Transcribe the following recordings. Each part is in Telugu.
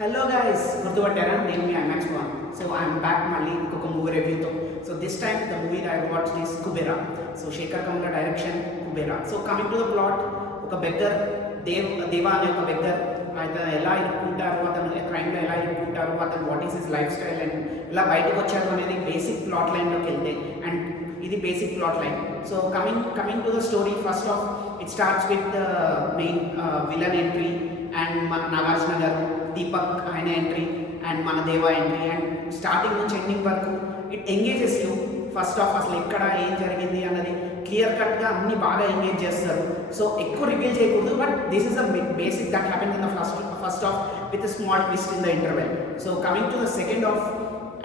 హలో గైస్, గుర్తుపట్టారా? నేను మీ IMAX one. So I'm back మళ్ళీ ఇంకొక మూవీ రివ్యూతో. So this time the movie I watch is Kubera. So Sekhar Kammula direction Kubera. So coming to the plot, ఒక బెగ్గర్ దేవా అనే ఒక బెగ్గర్ అతను ఎలా ఇరుక్కుంటారు, అతను క్రైమ్లో ఎలా ఇరుక్కుంటారు, అతను what is his life style and ఎలా బయటకు వచ్చారు అనేది బేసిక్ ప్లాట్ లైన్లోకి వెళ్తే, అండ్ ఇది basic plot line. So coming to the story, first of it starts with the main villain entry and మన నాగార్జున గారు, దీపక్ ఆయన ఎంట్రీ అండ్ మన దేవా ఎంట్రీ, అండ్ స్టార్టింగ్ నుంచి ఎండింగ్ వరకు it engages you. First of అసలు ఎక్కడ ఏం జరిగింది అన్నది క్లియర్ కట్గా అన్ని బాగా ఎంగేజ్ చేస్తారు. సో ఎక్కువ రివీల్ చేయకూడదు, but this is the basic that happen in the first of with small twist in the interval. So coming to the second of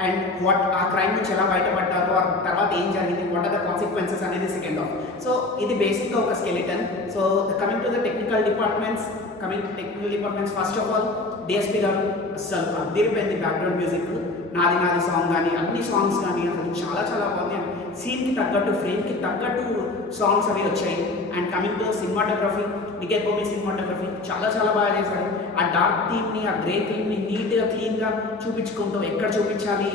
and what ఆ క్రైమ్ నుంచి ఎలా బయటపడ్డారు, ఆ తర్వాత ఏం జరిగింది, వాట్ ఆర్ ద కాన్సిక్వెన్సెస్ అనేది సెకండ్ ఆఫ్. సో ఇది బేసిక్గా ఒక skeleton. So coming to the technical departments, first of all DSP గారు అస్సలు అద్దరిపోయింది. బ్యాక్గ్రౌండ్ మ్యూజిక్, నాది నాది సాంగ్ కానీ అన్ని సాంగ్స్ కానీ అసలు చాలా చాలా బాగుంది. సీన్కి తగ్గట్టు, ఫ్రేమ్కి తగ్గట్టు సాంగ్స్ అవి వచ్చాయి. And coming to cinematography, Nikhil భూమి సినిమాటోగ్రఫీ చాలా చాలా బాగా చేశారు. ఆ డార్క్ థీమ్ని, ఆ గ్రే థీమ్ని నీట్గా క్లీన్గా చూపించుకుంటూ ఎక్కడ చూపించాలి,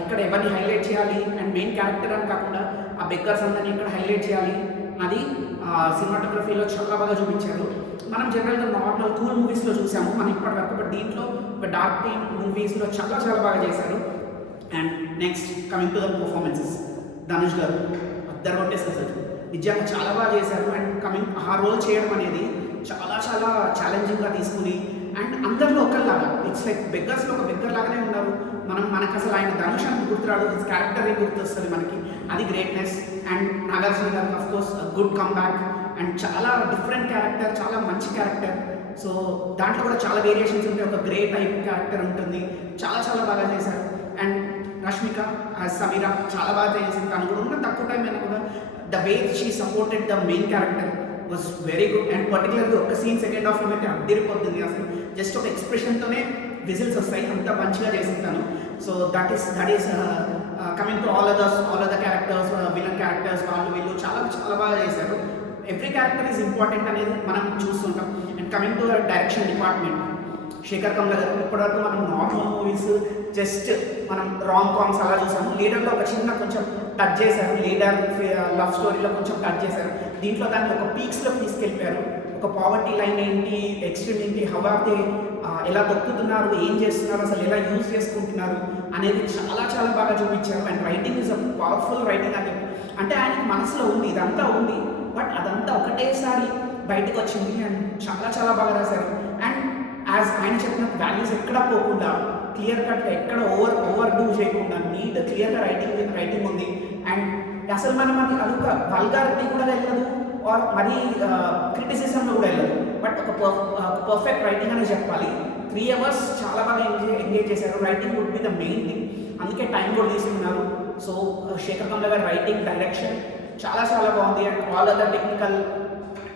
ఎక్కడ ఎవరిని హైలైట్ చేయాలి, అండ్ మెయిన్ క్యారెక్టర్ అని కాకుండా ఆ బెగ్గర్స్ అందరినీ ఎక్కడ హైలైట్ చేయాలి అది సినిమాటోగ్రఫీలో చాలా బాగా చూపించారు. మనం జనరల్గా నార్మల్ కూల్ మూవీస్లో చూసాము మనం ఇప్పటి వరకు, బట్ దీంట్లో ఒక డార్క్ థీమ్ మూవీస్లో చాలా చాలా బాగా చేశారు. And next coming to the performances, Dhanush గారు అద్దరు కొట్టేస్తారు, నిజంగా చాలా బాగా చేశారు. అండ్ ఆ రోల్ చేయడం అనేది చాలా చాలా ఛాలెంజింగ్గా తీసుకుని, అండ్ అందరిలో ఒకరిలాగా ఇట్స్ లైక్ బెగ్గర్స్లో ఒక బెగ్గర్ లాగానే ఉన్నారు. మనకు అసలు ఆయన ధనుష్ అని గుర్తురాడు, హిస్ క్యారెక్టర్ గుర్తొస్తుంది మనకి, అది గ్రేట్నెస్. అండ్ నాగార్జున గారు of course good come back, and చాలా డిఫరెంట్ క్యారెక్టర్, చాలా మంచి క్యారెక్టర్. సో దాంట్లో కూడా చాలా వేరియేషన్స్ ఉంటాయి, ఒక గ్రే టైప్ క్యారెక్టర్ ఉంటుంది, చాలా చాలా బాగా చేశారు. అండ్ రష్మిక సమీరా చాలా బాగా చేసింది. తను కూడా ఉన్న తక్కువ టైం అయినా కూడా the way she supported the main character was very good. And పర్టికులర్గా ఒక సీన్ సెకండ్ హాఫ్లో అయితే అద్దరిపోతుంది, అసలు జస్ట్ ఒక ఎక్స్ప్రెషన్తోనే విజిల్స్ వస్తాయి, అంత మంచిగా చేసింటాను. So that is coming to all other characters, villain characters, వాళ్ళు వీళ్ళు చాలా చాలా బాగా చేశారు. ఎవ్రీ క్యారెక్టర్ ఈజ్ ఇంపార్టెంట్ అనేది మనం చూస్తుంటాం. And coming to direction department, Sekhar Kammula garu ఇప్పటివరకు మనం నార్మల్ మూవీస్ జస్ట్ మనం రాంగ్ కామ్స్ అలా చూసాము. లీడర్లో ఒక చిన్న కొంచెం టచ్ చేశారు, లీడర్ లవ్ స్టోరీలో కొంచెం టచ్ చేశారు. దీంట్లో దాన్ని ఒక పీక్స్లో తీసుకెళ్ళిపోయారు. ఒక పావర్టీ లైన్ ఏంటి, ఎక్స్ట్రీమ్ ఏంటి, హవాతే ఎలా దొక్కుతున్నారు, ఏం చేస్తున్నారు, అసలు ఎలా యూజ్ చేసుకుంటున్నారు అనేది చాలా చాలా బాగా చూపించారు. And writing is a powerful writing అని చెప్పి, అంటే ఆయనకి మనసులో ఉంది, ఇదంతా ఉంది, బట్ అదంతా ఒకటేసారి బయటకు వచ్చింది. అండ్ చాలా చాలా బాగా రాశారు. అండ్ యాజ్ ఆయన చెప్పిన వాల్యూస్ ఎక్కడ పోకుండా క్లియర్ కట్గా ఎక్కడ ఓవర్ డూ చేయకుండా నీట్ క్లియర్గా రైటింగ్ ఉంది. అండ్ అసలు మనం అదొక వల్గారిటీ కూడా వెళ్ళదు, ఆర్ మరీ క్రిటిసిజంలో కూడా వెళ్ళదు, బట్ ఒక పర్ఫెక్ట్ రైటింగ్ అనేది చెప్పాలి. 3 hours చాలా బాగా ఎంగేజ్ చేశారు. Writing would be the main thing, అందుకే టైం కూడా తీసుకున్నారు. సో శేఖర్ కమల గారి రైటింగ్, డైరెక్షన్ చాలా చాలా బాగుంది. And all other technical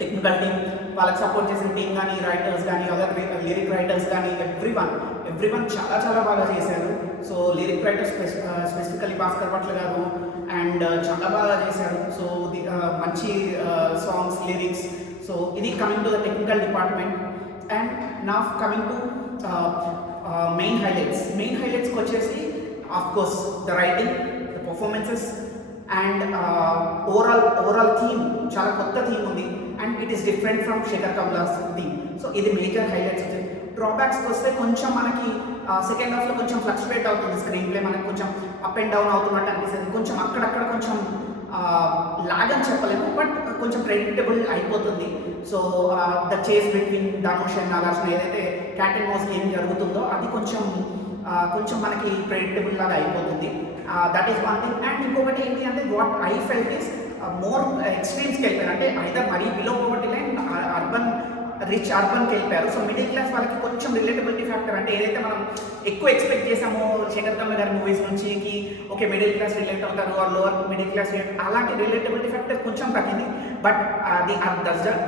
team, వాళ్ళకి సపోర్ట్ చేసిన టీం కానీ, రైటర్స్ కానీ, అదర్ లిరిక్ రైటర్స్ కానీ, ఎవ్రీవన్ చాలా చాలా బాగా చేశారు. So lyric writers specifically Bhaskar Bhatla గారు అండ్ చాలా బాగా చేశారు. సో మంచి సాంగ్స్, లిరిక్స్. సో ఇది coming to the technical department. And నా కమింగ్ టు మెయిన్ హైలైట్స్కి వచ్చేసి of course the writing, the performances, and overall theme చాలా కొత్త థీమ్ ఉంది. And it is different from Sekhar Kammula's theme. So ఇది మేజర్ హైలైట్స్ వచ్చాయి. డ్రాబ్యాక్స్కి వస్తే కొంచెం మనకి సెకండ్ హాఫ్లో కొంచెం ఫ్లక్చువేట్ అవుతుంది స్క్రీన్ ప్లే, మనకి కొంచెం అప్ అండ్ డౌన్ అవుతున్నట్టు అనిపిస్తుంది. కొంచెం అక్కడక్కడ కొంచెం లాగ్ అని చెప్పలేము, బట్ కొంచెం ప్రెడిక్టబుల్ అయిపోతుంది. సో ద చేస్ బిట్వీన్ ధనుష్ అండ్ నాగార్జున, ఏదైతే క్యాట్ అండ్ మౌస్ గేమ్ జరుగుతుందో అది కొంచెం మనకి ప్రెడిక్టబుల్ లాగా అయిపోతుంది. That is one thing. And ఇంకొకటి ఏంటి అంటే what I felt is more ఎక్స్ట్రీమ్స్కి వెళ్ళిపోయారు, అంటే ఐదర్ మరీ బిలో పోవర్టీ లైన్, రిచ్ అర్బన్కి వెళ్ళిపోయారు. సో మిడిల్ క్లాస్ వాళ్ళకి కొంచెం రిలేటబిలిటీ ఫ్యాక్టర్, అంటే ఏదైతే మనం ఎక్కువ ఎక్స్పెక్ట్ చేసామో శేఖర్ కమల గారి మూవీస్ నుంచి ఓకే మిడిల్ క్లాస్ రిలేట్ అవుతారు, ఆర్ లోవర్ మిడిల్ క్లాస్ అలాంటి రిలేటబిలిటీ ఫ్యాక్టర్ కొంచెం తగ్గింది. But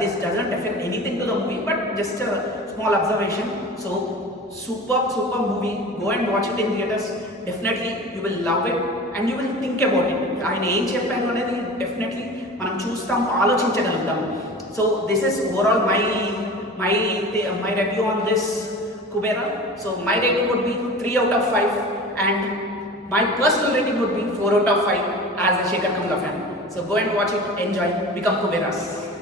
this doesn't effect anything to the movie, but just small observation. So super movie, go and watch it in theatres. Definitely you will love it and you will think about it. ఆయన ఏం చెప్పారు అనేది డెఫినెట్లీ మనం చూస్తాము, ఆలోచించగలుగుతాము. So this is overall my review on this Kubera. So my rating would be 3 out of 5 and my personal rating would be 4 out of 5 as a Shekhar Kamla fan. So go and watch it, enjoy, become Kuberas.